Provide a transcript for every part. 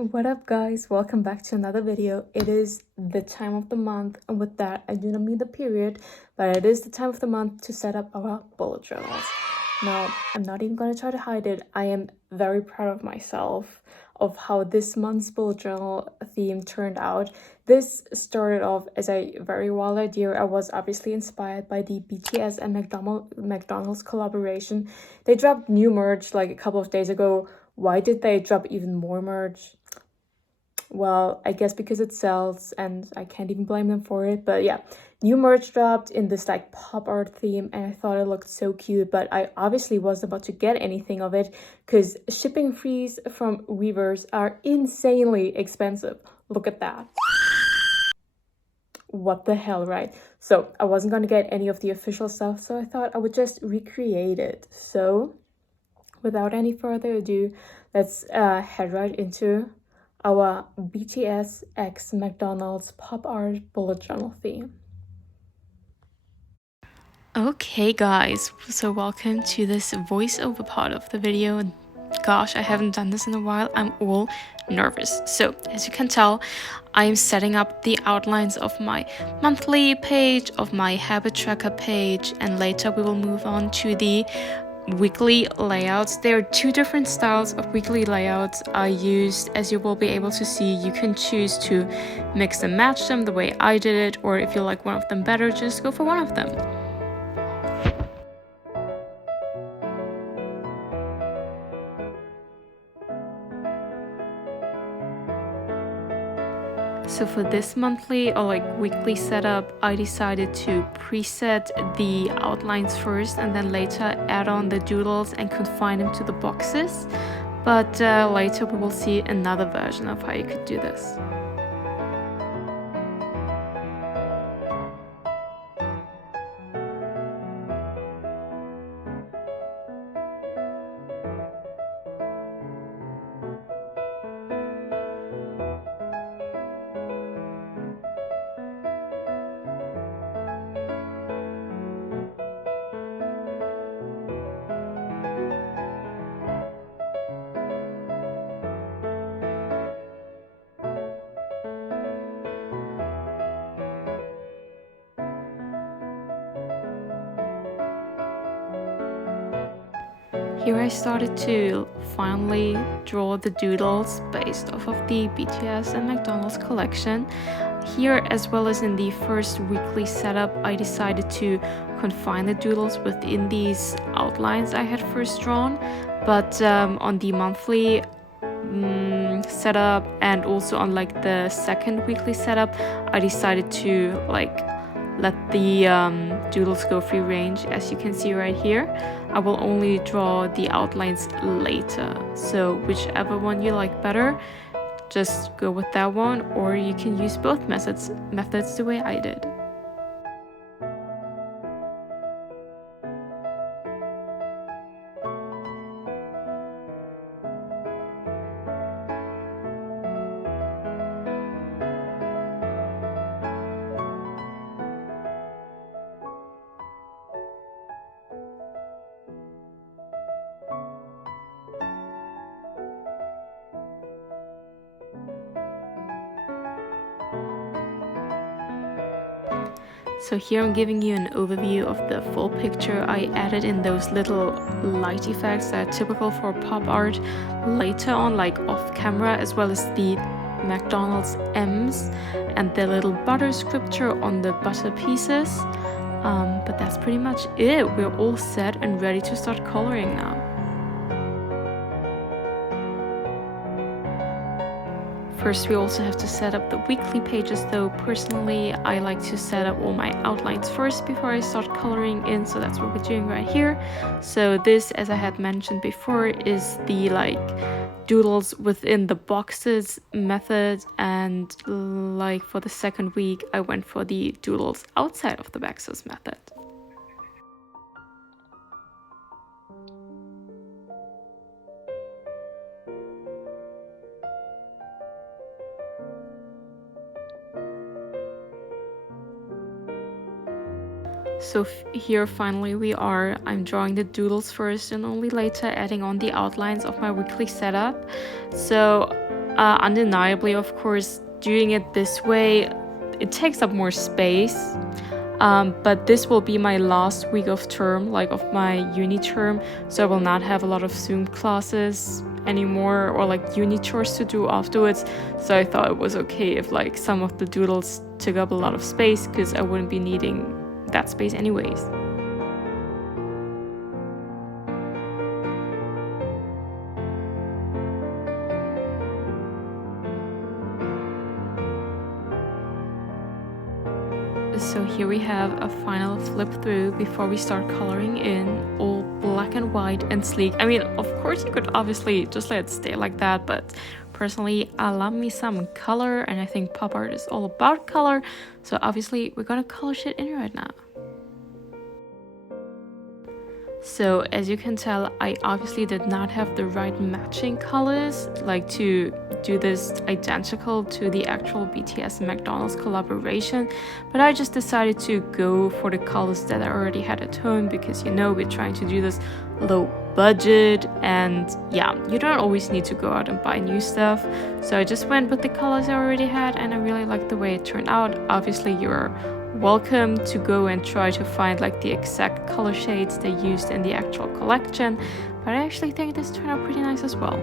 What up guys, welcome back to another video. It is the time of the month, and with that I do not mean the period, but it is the time of the month to set up our bullet journals. Now I'm not even going to try to hide it. I am very proud of myself of how this month's bullet journal theme turned out. This started off as a very wild idea. I was obviously inspired by the BTS and McDonald's collaboration. They dropped new merch like a couple of days ago. Why did they drop even more merch? Well, I guess because it sells, and I can't even blame them for it. But yeah, new merch dropped in this like pop art theme, and I thought it looked so cute, but I obviously wasn't about to get anything of it because shipping fees from Weavers are insanely expensive. Look at that. What the hell, right? So I wasn't gonna get any of the official stuff, so I thought I would just recreate it. So without any further ado, let's head right into our BTS x McDonald's pop art bullet journal theme. Okay guys, so welcome to this voiceover part of the video. Gosh, I haven't done this in a while. I'm all nervous. So as you can tell, I'm setting up the outlines of my monthly page, of my habit tracker page, and later we will move on to the weekly layouts. There are two different styles of weekly layouts I used. As you will be able to see, you can choose to mix and match them the way I did it, or if you like one of them better, just go for one of them. So for this monthly or like weekly setup, I decided to preset the outlines first and then later add on the doodles and confine them to the boxes. But later we will see another version of how you could do this. Here I started to finally draw the doodles based off of the BTS and McDonald's collection. Here, as well as in the first weekly setup, I decided to confine the doodles within these outlines I had first drawn. But on the monthly setup and also on like the second weekly setup, I decided to like let the doodles go free range. As you can see right here, I will only draw the outlines later, so whichever one you like better, just go with that one, or you can use both methods the way I did. So here I'm giving you an overview of the full picture. I added in those little light effects that are typical for pop art later on, like off camera, as well as the McDonald's M's and the little butter scripture on the butter pieces. But that's pretty much it. We're all set and ready to start coloring now. First, we also have to set up the weekly pages, though personally I like to set up all my outlines first before I start coloring in, so that's what we're doing right here. So this, as I had mentioned before, is the like doodles within the boxes method, and like for the second week I went for the doodles outside of the boxes method. So here finally we are. I'm drawing the doodles first and only later adding on the outlines of my weekly setup. So undeniably, of course, doing it this way, it takes up more space. But this will be my last week of term, like of my uni term, so I will not have a lot of Zoom classes anymore or like uni chores to do afterwards. So I thought it was okay if like some of the doodles took up a lot of space, because I wouldn't be needing that space anyways. So here we have a final flip through before we start coloring in, all black and white and sleek. I mean, of course you could obviously just let it stay like that, but personally I love me some color, and I think pop art is all about color, so obviously we're gonna color shit in right now. So as you can tell, I obviously did not have the right matching colors, like to do this identical to the actual BTS and McDonald's collaboration, but I just decided to go for the colors that I already had at home, because you know we're trying to do this low budget, and yeah, you don't always need to go out and buy new stuff. So I just went with the colors I already had, and I really liked the way it turned out. Obviously you're welcome to go and try to find like the exact color shades they used in the actual collection, but I actually think this turned out pretty nice as well.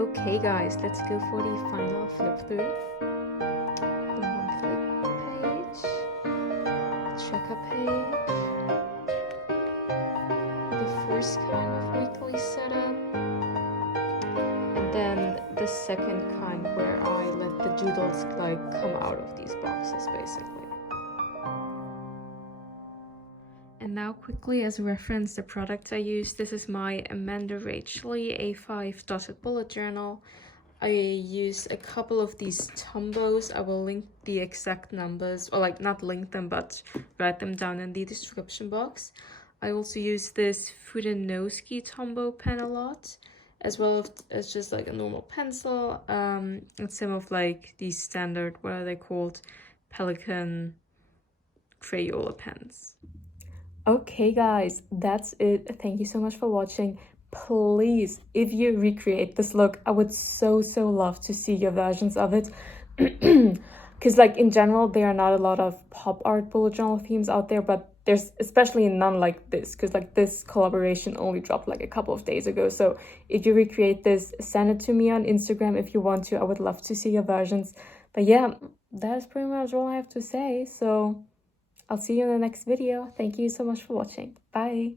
Okay guys, let's go for the final flip through. The monthly page, checker page, the first kind of weekly setup, and then the second kind where I let the doodles like come out of these boxes basically. And now quickly as a reference, the product I use, this is my AmandaRachLee A5 dotted bullet journal. I use a couple of these Tombows. I will link the exact numbers, or like not link them, but write them down in the description box. I also use this Fudenoske Tombow pen a lot. as well as just like a normal pencil, and some of like these standard, what are they called, Pelikan Crayola pens. Okay guys, that's it. Thank you so much for watching. Please, if you recreate this look, I would so love to see your versions of it. Because like in general, there are not a lot of pop art bullet journal themes out there, but there's especially none like this, because like this collaboration only dropped like a couple of days ago. So if you recreate this, send it to me on Instagram if you want to. I would love to see your versions. But yeah, that's pretty much all I have to say. So I'll see you in the next video. Thank you so much for watching. Bye.